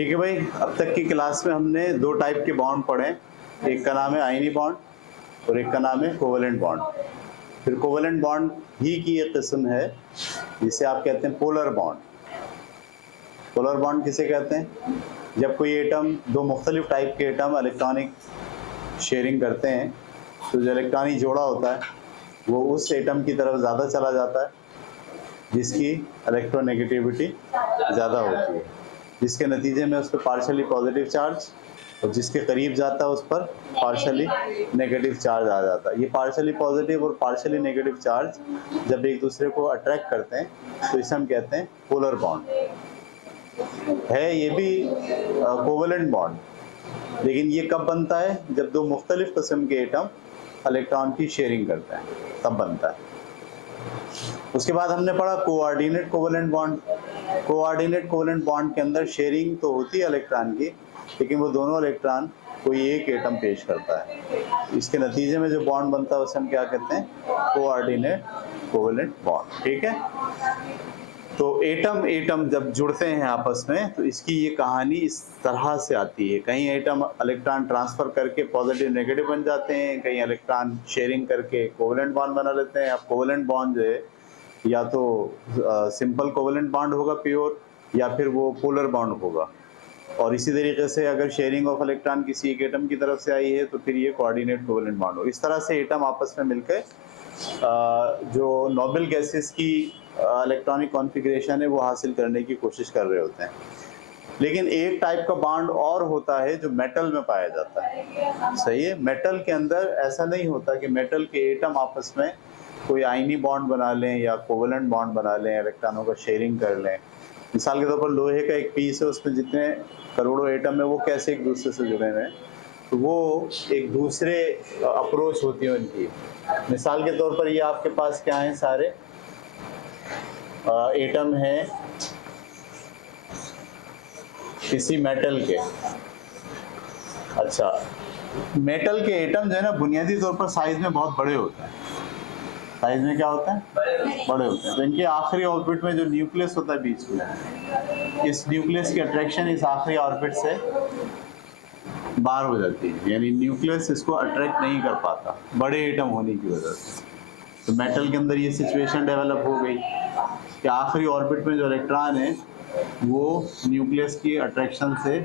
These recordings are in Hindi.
ठीक है भाई, अब तक की क्लास में हमने दो टाइप के बॉन्ड पढ़े। एक का नाम है आयनी बॉन्ड और एक का नाम है कोवेलेंट बॉन्ड। फिर कोवेलेंट बॉन्ड ही की एक किस्म है जिसे आप कहते हैं पोलर बॉन्ड। पोलर बॉन्ड किसे कहते हैं? जब कोई एटम, दो मुख्तलिफ टाइप के एटम इलेक्ट्रॉनिक शेयरिंग करते हैं तो जो इलेक्ट्रॉनिक जोड़ा होता है वो उस एटम की तरफ ज़्यादा चला जाता है जिसकी इलेक्ट्रोनेगेटिविटी ज़्यादा होती है, जिसके नतीजे में उस पर पार्शली पॉजिटिव चार्ज और जिसके करीब जाता है उस पर पार्शली नेगेटिव चार्ज आ जाता है। ये पार्शली पॉजिटिव और पार्शली नेगेटिव चार्ज जब एक दूसरे को अट्रैक्ट करते हैं तो इसे हम कहते हैं पोलर बॉन्ड। है ये भी कोवेलेंट बॉन्ड, लेकिन ये कब बनता है? जब दो मुख्तलिफ किस्म के एटम इलेक्ट्रॉन की शेयरिंग करते हैं तब बनता है। उसके बाद हमने पढ़ा coordinate covalent bond. Coordinate covalent bond के अंदर शेयरिंग तो होती है इलेक्ट्रॉन की, लेकिन वो दोनों इलेक्ट्रॉन कोई एक एटम पेश करता है। इसके नतीजे में जो बॉन्ड बनता है उसे हम क्या कहते हैं? Coordinate covalent bond. ठीक है, तो एटम एटम जब जुड़ते हैं आपस में तो इसकी ये कहानी इस तरह से आती है। कहीं एटम इलेक्ट्रॉन ट्रांसफ़र करके पॉजिटिव नेगेटिव बन जाते हैं, कहीं इलेक्ट्रॉन शेयरिंग करके कोवेलेंट बॉन्ड बना लेते हैं। अब कोवेलेंट बॉन्ड जो है या तो सिंपल कोवेलेंट बॉन्ड होगा प्योर, या फिर वो पोलर बॉन्ड होगा। और इसी तरीके से अगर शेयरिंग ऑफ इलेक्ट्रॉन किसी एक एटम की तरफ से आई है तो फिर ये कोऑर्डिनेट कोवेलेंट बॉन्ड हो। इस तरह से एटम आपस में मिलकर जो नोबेल गैसेस की इलेक्ट्रॉनिक कॉन्फ़िगरेशन है वो हासिल करने की कोशिश कर रहे होते हैं। लेकिन एक टाइप का बॉन्ड और होता है जो मेटल में पाया जाता है। सही है, मेटल के अंदर ऐसा नहीं होता कि मेटल के एटम आपस में कोई आयनी बॉन्ड बना लें या कोवेलेंट बॉन्ड बना लें, इलेक्ट्रॉनों का शेयरिंग कर लें। मिसाल के तौर पर लोहे का एक पीस है, उसमें जितने करोड़ों एटम है वो कैसे एक दूसरे से जुड़े हुए हैं, तो वो एक दूसरे अप्रोच होती है उनकी। मिसाल के तौर पर ये आपके पास क्या है, सारे एटम हैं किसी मेटल के। अच्छा, मेटल के एटम जो है ना बुनियादी तौर पर साइज में बहुत बड़े होते हैं। साइज में क्या होता है? बड़े होते हैं। तो इनके आखिरी ऑर्बिट में जो न्यूक्लियस होता है बीच में, इस न्यूक्लियस की अट्रैक्शन इस आखिरी ऑर्बिट से बाहर हो जाती है, यानी न्यूक्लियस इसको अट्रैक्ट नहीं कर पाता बड़े एटम होने की वजह से। तो मेटल के अंदर ये सिचुएशन डेवलप हो गई कि आखिरी ऑर्बिट में जो इलेक्ट्रॉन है वो न्यूक्लियस की अट्रैक्शन से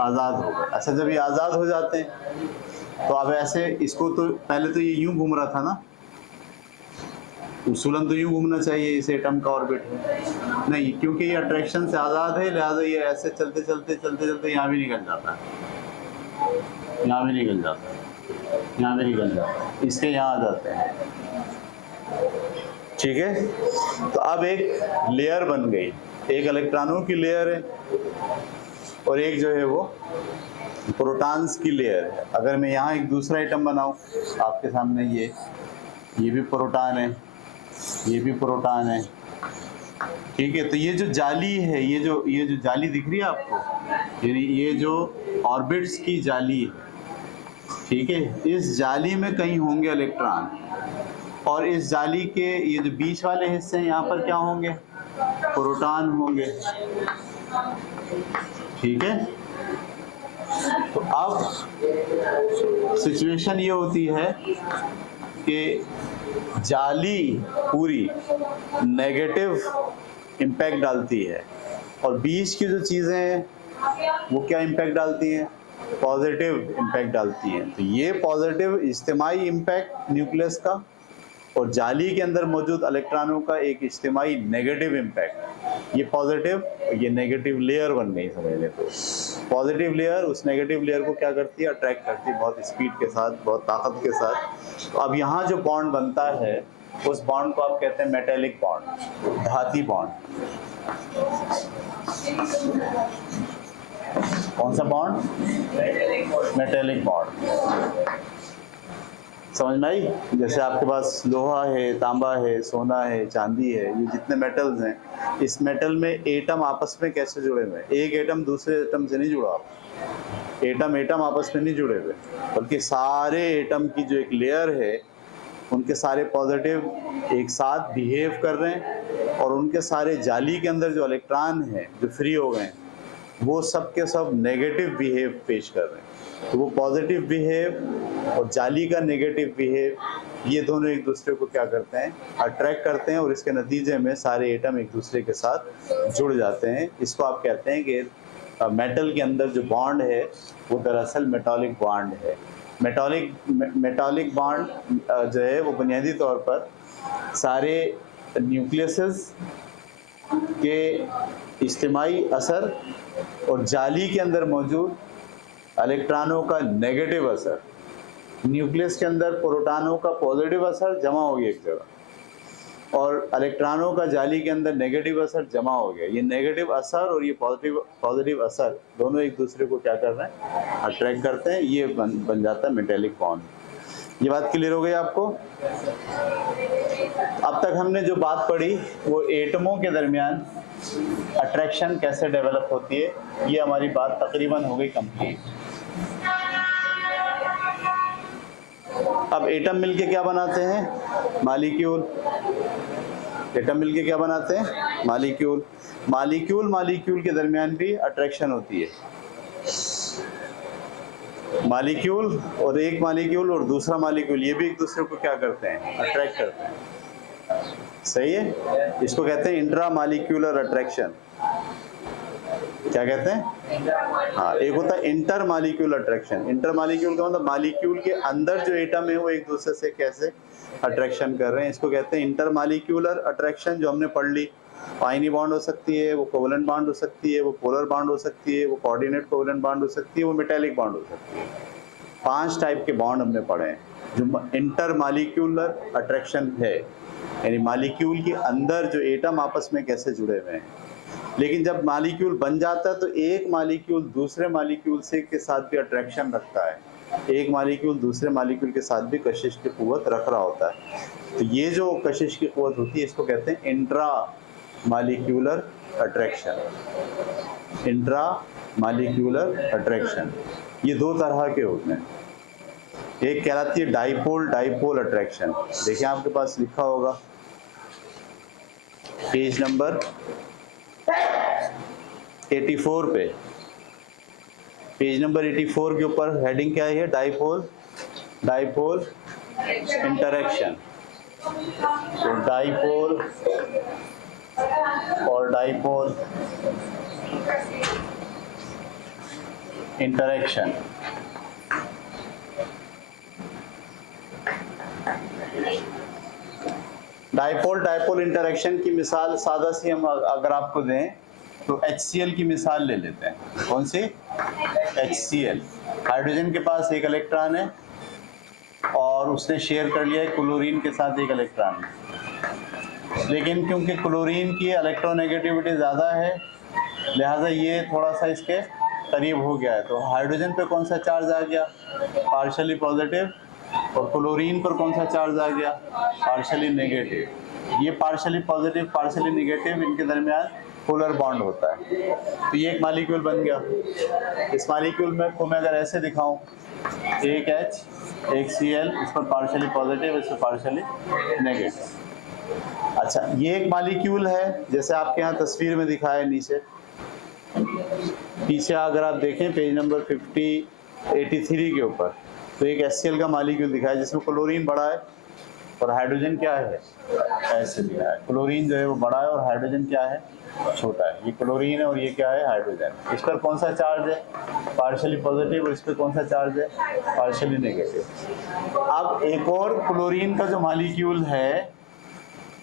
आज़ाद हो गए। अच्छा, जब ये आज़ाद हो जाते हैं तो अब ऐसे इसको तो पहले तो ये यूं घूम रहा था ना, उसूलन तो यूं घूमना चाहिए इस एटम का ऑर्बिट में, नहीं, क्योंकि ये अट्रैक्शन से आज़ाद है लिहाजा ये ऐसे चलते चलते चलते चलते यहाँ भी निकल जाता है, यहाँ भी निकल जाता है, यहाँ भी निकल जाता है, इसके यहाँ आ जाते हैं। ठीक है, तो अब एक लेयर बन गई, एक इलेक्ट्रॉनों की लेयर है और एक जो है वो प्रोटॉन्स की लेयर है। अगर मैं यहाँ एक दूसरा एटम बनाऊँ आपके सामने, ये भी प्रोटॉन है, ये भी प्रोटॉन है। ठीक है, तो ये जो जाली है, ये जो जाली दिख रही है आपको, यानी ये जो ऑर्बिट्स की जाली है, ठीक है, इस जाली में कहीं होंगे इलेक्ट्रॉन और इस जाली के ये जो बीच वाले हिस्से हैं यहाँ पर क्या होंगे? प्रोटॉन होंगे। ठीक है, तो अब सिचुएशन ये होती है कि जाली पूरी नेगेटिव इम्पैक्ट डालती है और बीच की जो चीज़ें हैं वो क्या इम्पैक्ट डालती हैं? पॉजिटिव इम्पैक्ट डालती हैं। तो ये पॉजिटिव इज्तिमाई इम्पैक्ट न्यूक्लियस का और जाली के अंदर मौजूद इलेक्ट्रॉनों का एक इज्तिमाई नेगेटिव इम्पैक्ट, ये पॉजिटिव, ये नेगेटिव लेयर बन गई समझने को। पॉजिटिव लेयर उस नेगेटिव लेयर को क्या करती है? अट्रैक्ट करती है बहुत स्पीड के साथ, बहुत ताकत के साथ। तो अब यहाँ जो बॉन्ड बनता है उस बॉन्ड को आप कहते हैं मेटेलिक बॉन्ड, धाती बॉन्ड। कौन सा बॉन्ड? Metallic bond. समझ में आई? जैसे आपके पास लोहा है, तांबा है, सोना है, चांदी है, ये जितने मेटल्स हैं, इस मेटल में एटम आपस में कैसे जुड़े हुए हैं? एक एटम दूसरे एटम से नहीं जुड़ा, एटम एटम आपस में नहीं जुड़े हुए, बल्कि सारे एटम की जो एक लेयर है उनके सारे पॉजिटिव एक साथ बिहेव कर रहे हैं और उनके सारे जाली के अंदर जो इलेक्ट्रॉन हैं जो फ्री हो गए हैं वो सब के सब नेगेटिव बिहेव पेश कर रहे हैं। तो वो पॉजिटिव बिहेव और जाली का नेगेटिव बिहेव, ये दोनों एक दूसरे को क्या करते हैं, अट्रैक्ट करते हैं, और इसके नतीजे में सारे एटम एक दूसरे के साथ जुड़ जाते हैं। इसको आप कहते हैं कि मेटल के अंदर जो बॉन्ड है वो दरअसल मेटालिक बॉन्ड है। मेटालिक बॉन्ड जो है वो बुनियादी तौर पर सारे न्यूक्लियसेस के इज्तिमाई असर और जाली के अंदर मौजूद इलेक्ट्रॉनों का नेगेटिव असर, न्यूक्लियस के अंदर प्रोटॉनों का पॉजिटिव असर जमा हो गया एक जगह, और इलेक्ट्रॉनों का जाली के अंदर नेगेटिव असर जमा हो गया। ये नेगेटिव असर और ये पॉजिटिव असर दोनों एक दूसरे को क्या कर रहे हैं, अट्रैक्ट करते हैं। ये बन जाता है मेटेलिक बॉन्ड। ये बात क्लियर हो गई आपको? अब तक हमने जो बात पढ़ी वो एटमों के दरमियान अट्रैक्शन कैसे डेवलप होती है, ये हमारी बात तकरीबन हो गई कंप्लीट। अब एटम मिलके क्या बनाते हैं, मॉलिक्यूल। एटम मिलके क्या बनाते हैं, मॉलिक्यूल। मॉलिक्यूल के दरमियान भी अट्रैक्शन होती है। मॉलिक्यूल और एक मॉलिक्यूल और दूसरा मॉलिक्यूल, ये भी एक दूसरे को क्या करते हैं, अट्रैक्ट करते हैं। सही है, इसको कहते हैं इंट्रा मॉलिक्यूलर अट्रैक्शन। क्या कहते हैं? हाँ, एक होता है inter molecule attraction. Inter molecule का मतलब मॉलिक्यूल के अंदर जो एटम है वो एक दूसरे से कैसे अट्रैक्शन कर रहे हैं, इसको कहते हैं इंटर मॉलिक्यूलर अट्रैक्शन। जो हमने पढ़ ली, आयनी बॉन्ड हो सकती है, वो कोवलेंट बॉन्ड हो सकती है, वो पोलर बॉन्ड हो सकती है, वो कोऑर्डिनेट कोवलेंट बॉन्ड हो सकती है, वो मेटेलिक बॉन्ड हो सकती है। 5 टाइप के बॉन्ड हमने पढ़े हैं जो इंटर मॉलिक्यूलर अट्रैक्शन है, यानी मॉलिक्यूल के अंदर जो एटम आपस में कैसे जुड़े हुए हैं। लेकिन जब मॉलिक्यूल बन जाता है तो एक मॉलिक्यूल दूसरे मॉलिक्यूल से के साथ भी अट्रैक्शन रखता है, एक मॉलिक्यूल दूसरे मॉलिक्यूल के साथ भी कशिश की कुव्वत रख रहा होता है। तो ये जो कशिश की कुव्वत होती है इसको कहते हैं intra molecular attraction. Intra molecular attraction ये 2 तरह के होते हैं। एक कहलाती है डाइपोल अट्रैक्शन। देखिए आपके पास लिखा होगा पेज नंबर 84 पे, पेज नंबर 84 के ऊपर हेडिंग क्या है, डाइपोल इंटरेक्शन। तो डाइपोल और डाइपोल इंटरेक्शन। डाइपोल इंटरेक्शन की मिसाल सादा सी हम अगर आपको दें तो HCl की मिसाल ले लेते हैं। कौन सी? HCl। हाइड्रोजन के पास एक इलेक्ट्रॉन है और उसने शेयर कर लिया है क्लोरीन के साथ एक इलेक्ट्रॉन, लेकिन क्योंकि क्लोरीन की इलेक्ट्रोनेगेटिविटी ज़्यादा है लिहाजा ये थोड़ा सा इसके करीब हो गया है। तो हाइड्रोजन पे कौन सा चार्ज आ गया, पार्शली पॉजिटिव, और क्लोरीन पर कौन सा चार्ज आ गया, पार्शली नेगेटिव। ये पार्शली पॉजिटिव पार्शली नेगेटिव इनके दरमियान पोलर बॉन्ड होता है। तो ये एक मॉलिक्यूल बन गया। इस मॉलिक्यूल में को मैं अगर ऐसे दिखाऊं, एक H एक Cl, इस पर पार्शली पॉजिटिव इस पर पार्शली नेगेटिव। अच्छा, ये एक मॉलिक्यूल है जैसे आपके यहाँ तस्वीर में दिखाया है नीचे। पीछे अगर आप देखें पेज नंबर 83 के ऊपर, तो एक HCl का मॉलिक्यूल दिखाया जिसमें क्लोरीन बड़ा है और हाइड्रोजन क्या है, ऐसे दिखा है। क्लोरीन जो है वो बड़ा है और हाइड्रोजन क्या है, छोटा है। ये क्लोरीन है और ये क्या है, हाइड्रोजन। इस पर कौन सा चार्ज है, पार्शली पॉजिटिव, और इस पर कौन सा चार्ज है, पार्शली नेगेटिव। अब एक और क्लोरीन का जो मॉलिक्यूल है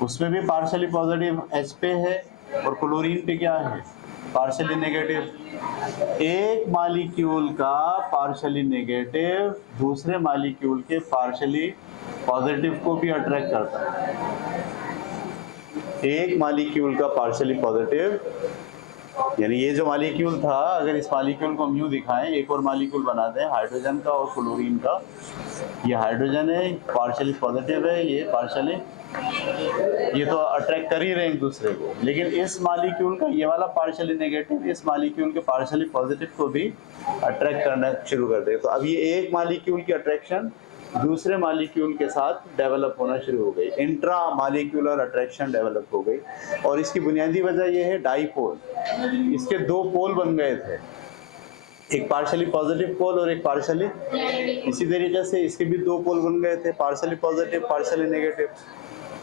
उसमें भी पार्शली पॉजिटिव H पे है और क्लोरीन पे क्या है, पार्शली नेगेटिव। एक मॉलिक्यूल का पार्शली नेगेटिव दूसरे मॉलिक्यूल के पार्शली पॉजिटिव को भी अट्रैक्ट करता है। एक मॉलिक्यूल का पार्शली पॉजिटिव, यानी ये जो मॉलिक्यूल था, अगर इस मॉलिक्यूल को हम यूं दिखाएं, एक और मॉलिक्यूल बना दें हाइड्रोजन का और क्लोरीन का। ये हाइड्रोजन है, पार्शली पॉजिटिव है, ये पार्शली, ये तो अट्रैक्ट कर ही रहे हैं एक दूसरे को। लेकिन इस मॉलिक्यूल का ये वाला पार्शली नेगेटिव इस मॉलिक्यूल के पार्शली पॉजिटिव को भी अट्रैक्ट करना शुरू कर दे। तो अब ये एक मॉलिक्यूल की अट्रैक्शन दूसरे मालिक्यूल के साथ डेवलप होना शुरू हो गई, इंट्रा मालिक्यूलर अट्रैक्शन डेवलप हो गई। और इसकी बुनियादी वजह यह है डाईपोल, इसके दो पोल बन गए थे, एक पार्शियली पॉजिटिव पोल और एक पार्शियली, इसी तरीके से इसके भी दो पोल बन गए थे, पार्शियली पॉजिटिव पार्शियली नेगेटिव।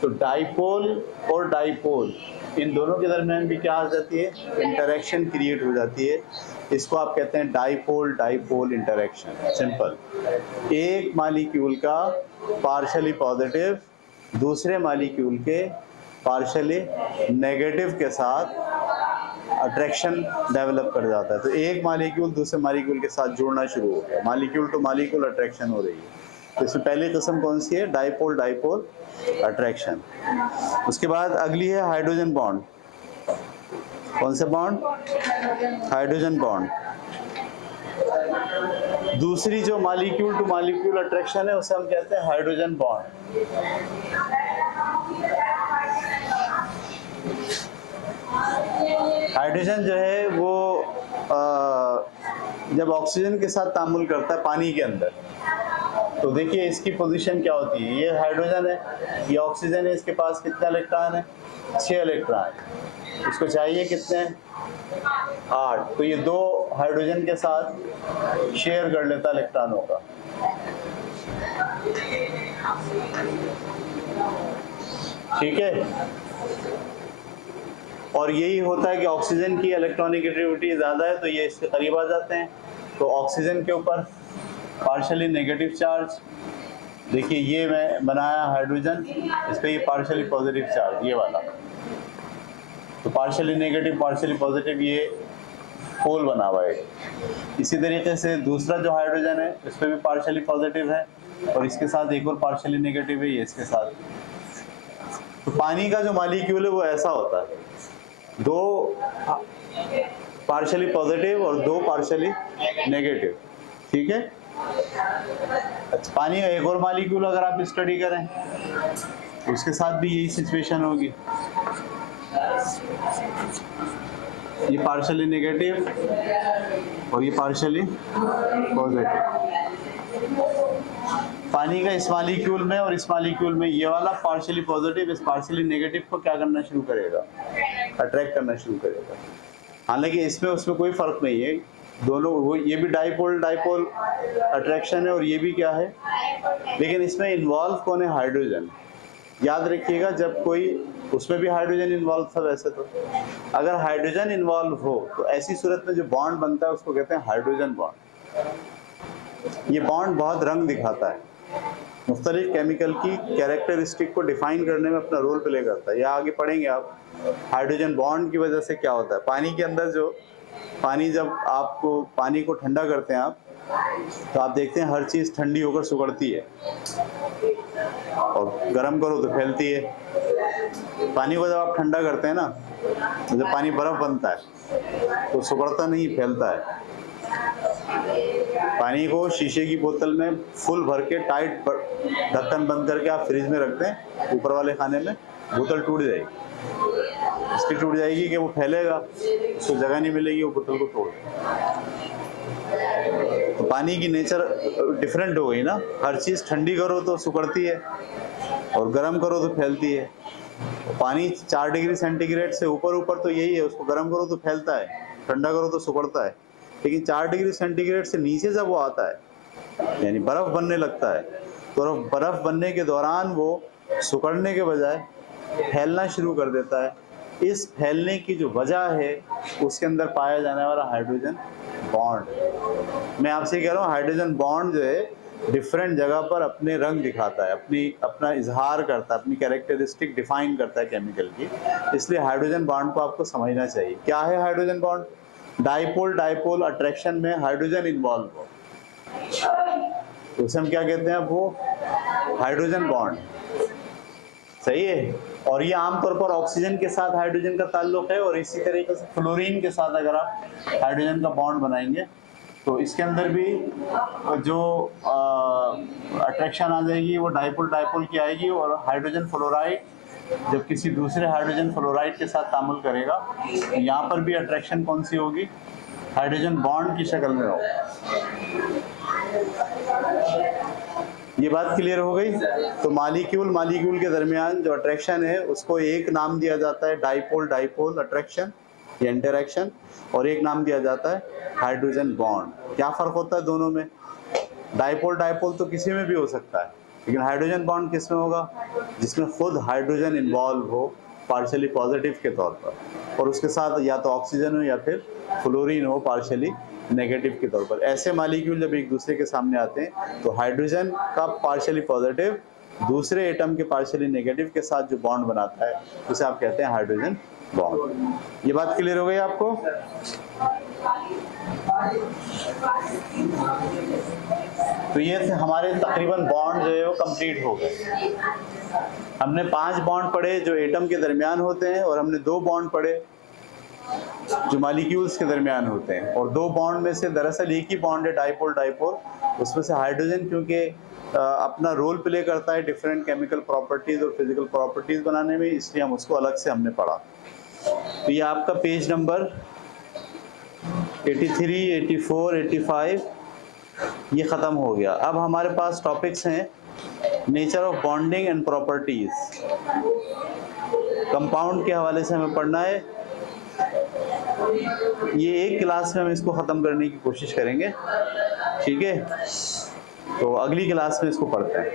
तो डाईपोल और डाईपोल इन दोनों के दरमियान भी क्या आ जाती है, इंटरेक्शन क्रिएट हो जाती है। इसको आप कहते हैं डाईपोल डाईपोल इंटरेक्शन। सिंपल, एक मालिक्यूल का पार्शियली पॉजिटिव दूसरे मालिक्यूल के पार्शियली नेगेटिव के साथ अट्रैक्शन डेवलप कर जाता है। तो एक मालिक्यूल दूसरे मालिक्यूल के साथ जुड़ना शुरू हो गया, मालिक्यूल टू मालिक्यूल अट्रैक्शन हो रही है। तो इसमें पहली किस्म कौन सी है, डाईपोल डाईपोल अट्रैक्शन। उसके बाद अगली है हाइड्रोजन बॉन्ड। कौन से बॉन्ड, हाइड्रोजन बॉन्ड। दूसरी जो मालिक्यूल टू मालिक्यूल अट्रैक्शन है उसे हम कहते हैं हाइड्रोजन बॉन्ड। हाइड्रोजन जो है वो जब ऑक्सीजन के साथ तामुल करता है पानी के अंदर, तो देखिए इसकी पोजीशन क्या होती है। ये हाइड्रोजन है, ये ऑक्सीजन है, इसके पास कितने इलेक्ट्रॉन है, 6 इलेक्ट्रॉन। इसको चाहिए कितने, 8। तो ये दो हाइड्रोजन के साथ शेयर कर लेता इलेक्ट्रॉनों का। ठीक है, और यही होता है कि ऑक्सीजन की इलेक्ट्रॉनिगेटिविटी ज़्यादा है तो ये इसके करीब आ जाते हैं। तो ऑक्सीजन के ऊपर पार्शियली नेगेटिव चार्ज, देखिए ये मैं बनाया हाइड्रोजन, इस पे ये पार्शियली पॉजिटिव चार्ज ये वाला, तो पार्शियली नेगेटिव पार्शियली पॉजिटिव ये पोल बना हुआ है। इसी तरीके से दूसरा जो हाइड्रोजन है इस पे भी पार्शियली पॉजिटिव है और इसके साथ एक और पार्शियली नेगेटिव है, ये इसके साथ। तो पानी का जो मालिक्यूल है वो ऐसा होता है, दो पार्शियली पॉजिटिव और दो पार्शियली नेगेटिव। ठीक है, अच्छा पानी का एक और मालिक्यूल अगर आप स्टडी करें तो उसके साथ भी यही सिचुएशन होगी, ये पार्शियली नेगेटिव और ये पार्शियली पॉजिटिव। पानी का इस मालिक्यूल में और इस मालिक्यूल में ये वाला पार्शियली पॉजिटिव इस पार्शियली नेगेटिव को क्या करना शुरू करेगा, अट्रैक्ट करना शुरू करेगा। हालांकि इसमें उसमें कोई फर्क नहीं है, दोनों वो ये भी डाईपोल डाईपोल अट्रैक्शन है और ये भी क्या है, लेकिन इसमें इन्वॉल्व कौन है, हाइड्रोजन। याद रखिएगा जब कोई, उसमें भी हाइड्रोजन इन्वॉल्व था वैसे तो, अगर हाइड्रोजन इन्वॉल्व हो तो ऐसी सूरत में जो बॉन्ड बनता है उसको कहते हैं हाइड्रोजन बॉन्ड। ये बॉन्ड बहुत रंग दिखाता है, मुख्तलिफ केमिकल की कैरेक्टरिस्टिक को डिफाइन करने में अपना रोल प्ले करता है। या आगे पढ़ेंगे आप हाइड्रोजन बॉन्ड की वजह से क्या होता है। पानी के अंदर जो पानी, जब आपको पानी को ठंडा करते हैं आप, तो आप देखते हैं हर चीज़ ठंडी होकर सुगड़ती है और गर्म करो तो फैलती है। पानी को जब आप ठंडा करते हैं ना, तो जब पानी बर्फ बनता है तो सुगड़ता नहीं, फैलता है। पानी को शीशे की बोतल में फुल भर के टाइट ढक्कन बंद करके आप फ्रिज में रखते हैं, ऊपर वाले खाने में, बोतल टूट जाएगी। इसकी टूट जाएगी कि वो फैलेगा, उसको जगह नहीं मिलेगी, वो बोतल को तोड़। तो पानी की नेचर डिफरेंट हो गई ना, हर चीज़ ठंडी करो तो सुकड़ती है और गर्म करो तो फैलती है। पानी 4 डिग्री सेंटीग्रेड से ऊपर तो यही है, उसको गर्म करो तो फैलता है, ठंडा करो तो सुकड़ता है। लेकिन 4 डिग्री सेंटीग्रेड से नीचे जब वो आता है, यानी बर्फ़ बनने लगता है, तो बर्फ़ बनने के दौरान वो सुकड़ने के बजाय फैलना शुरू कर देता है। इस फैलने की जो वजह है उसके अंदर पाया जाने वाला हाइड्रोजन बॉन्ड। मैं आपसे कह रहा हूँ हाइड्रोजन बॉन्ड जो है डिफरेंट जगह पर अपने रंग दिखाता है, अपना इजहार करता है, अपनी कैरेक्टरिस्टिक डिफाइन करता है केमिकल की। इसलिए हाइड्रोजन बॉन्ड को आपको समझना चाहिए। क्या है hydrogen bond, dipole dipole attraction में हाइड्रोजन इन्वॉल्व हो तो उसे हम क्या कहते हैं, वो हाइड्रोजन बॉन्ड। सही है। और ये आमतौर पर ऑक्सीजन के साथ हाइड्रोजन का ताल्लुक है, और इसी तरीके से फ्लोरीन के साथ अगर आप हाइड्रोजन का बॉन्ड बनाएंगे तो इसके अंदर भी जो अट्रैक्शन आ जाएगी वो डाईपोल डाईपोल की आएगी। और हाइड्रोजन फ्लोराइड जब किसी दूसरे हाइड्रोजन फ्लोराइड के साथ तामुल करेगा तो यहाँ पर भी अट्रैक्शन कौन सी होगी, हाइड्रोजन बॉन्ड की शक्ल में होगी। ये बात क्लियर हो गई। तो मालिक्यूल के दरमियान जो अट्रैक्शन है उसको एक नाम दिया जाता है डाइपोल अट्रैक्शन या इंटरैक्शन, और एक नाम दिया जाता है हाइड्रोजन बॉन्ड। क्या फ़र्क होता है दोनों में? डाइपोल तो किसी में भी हो सकता है, लेकिन हाइड्रोजन बॉन्ड किस में होगा? जिसमें खुद हाइड्रोजन इन्वॉल्व हो पार्शियली पॉजिटिव के तौर पर, और उसके साथ या तो ऑक्सीजन हो या फिर फ्लोरीन हो पार्शियली नेगेटिव के तौर पर। ऐसे मालिक्यूल जब एक दूसरे के सामने आते हैं तो हाइड्रोजन का पार्शियली पॉजिटिव दूसरे एटम के पार्शियली नेगेटिव के साथ जो बॉन्ड बनाता है उसे आप कहते हैं हाइड्रोजन बॉन्ड। ये बात क्लियर हो गई आपको? तो ये हमारे तकरीबन बॉन्ड जो है वो कंप्लीट हो गए। हमने 5 बॉन्ड पढ़े जो एटम के दरमियान होते हैं, और हमने 2 बॉन्ड पढ़े जो मॉलिक्यूल्स के दरमियान होते हैं, और 2 बॉन्ड में से दरअसल एक ही बॉन्ड है डाइपोल, उसमें से हाइड्रोजन क्योंकि अपना रोल प्ले करता है डिफरेंट केमिकल प्रॉपर्टीज़ और फिजिकल प्रॉपर्टीज़ बनाने में, इसलिए हम उसको अलग से हमने पढ़ा। तो ये आपका पेज नंबर 83, 84, 85 ये ख़त्म हो गया। अब हमारे पास टॉपिक्स हैं nature of bonding and properties. Compound के हवाले से हमें पढ़ना है। ये एक क्लास में हम इसको ख़त्म करने की कोशिश करेंगे, ठीक है? तो अगली क्लास में इसको पढ़ते हैं।